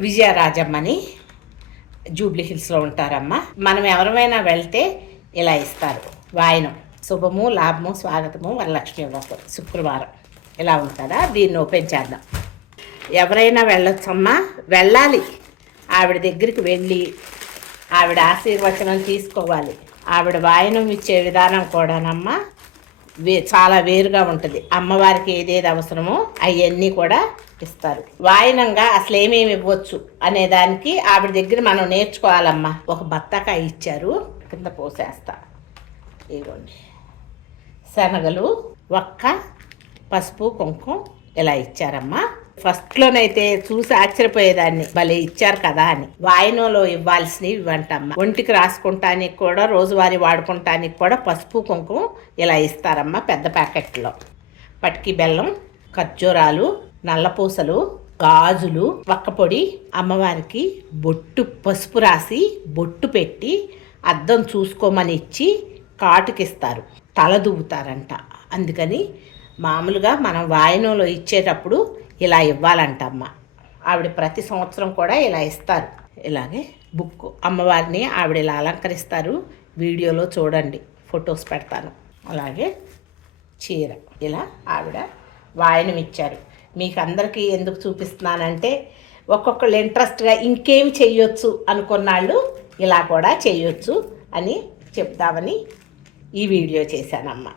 విజయరాజమ్మని Jubilee హిల్స్లో ఉంటారమ్మ. మనం ఎవరమైనా వెళ్తే ఇలా ఇస్తారు. వాయనం. శుభము లాభము స్వాగతము వరలక్ష్మి వ్రతం శుక్రవారం. ఇలా ఉంటుందా? దీన్ని ఓపెన్ చేద్దాం. ఎవరైనా వెళ్ళొచ్చమ్మా? వెళ్ళాలి. ఆవిడ దగ్గరికి వెళ్ళి ఆవిడ ఆశీర్వచనం తీసుకోవాలి. ఆవిడ వాయనం ఇచ్చే విధానం కూడానమ్మా. వే చాలా వేరుగా ఉంటుంది. అమ్మవారికి ఏదేది అవసరమో అవన్నీ కూడా ఇస్తారు. వాయనంగా అసలు ఏమేమి ఇవ్వచ్చు అనే దానికి ఆవిడ దగ్గర మనం నేర్చుకోవాలమ్మా. ఒక బత్తాకాయ ఇచ్చారు కింద పోసేస్తా. ఇవ్వండి శనగలు ఒక్క పసుపు కుంకుమ ఇలా ఇచ్చారమ్మా. ఫస్ట్లోనైతే చూసి ఆశ్చర్యపోయేదాన్ని భలే ఇచ్చారు కదా అని. వాయనంలో ఇవ్వాల్సినవి ఇవ్వంటమ్మా. ఒంటికి రాసుకుంటానికి కూడా రోజువారీ వాడుకుంటానికి కూడా పసుపు కుంకుమ ఇలా ఇస్తారమ్మా పెద్ద ప్యాకెట్లో. పటికి బెల్లం ఖర్జూరాలు నల్లపూసలు గాజులు వక్కపొడి అమ్మవారికి బొట్టు పసుపు రాసి బొట్టు పెట్టి అద్దం చూసుకోమని ఇచ్చి కాటుకిస్తారు. తల దువ్వుతారంట. అందుకని మామూలుగా మనం వాయనంలో ఇచ్చేటప్పుడు ఇలా ఇవ్వాలంట అమ్మ ఆవిడ ప్రతి సంవత్సరం కూడా ఇలా ఇస్తారు. ఇలాగే బుక్ అమ్మవారిని ఆవిడ ఇలా అలంకరిస్తారు. వీడియోలో చూడండి ఫొటోస్ పెడతాను. అలాగే చీర ఇలా ఆవిడ వాయనం ఇచ్చారు మీకు అందరికీ ఎందుకు చూపిస్తున్నానంటే ఒక్కొక్కళ్ళు ఇంట్రెస్ట్గా ఇంకేం చేయొచ్చు అనుకున్నాళ్ళు ఇలా కూడా చేయొచ్చు అని చెప్తామని ఈ వీడియో చేశానమ్మా.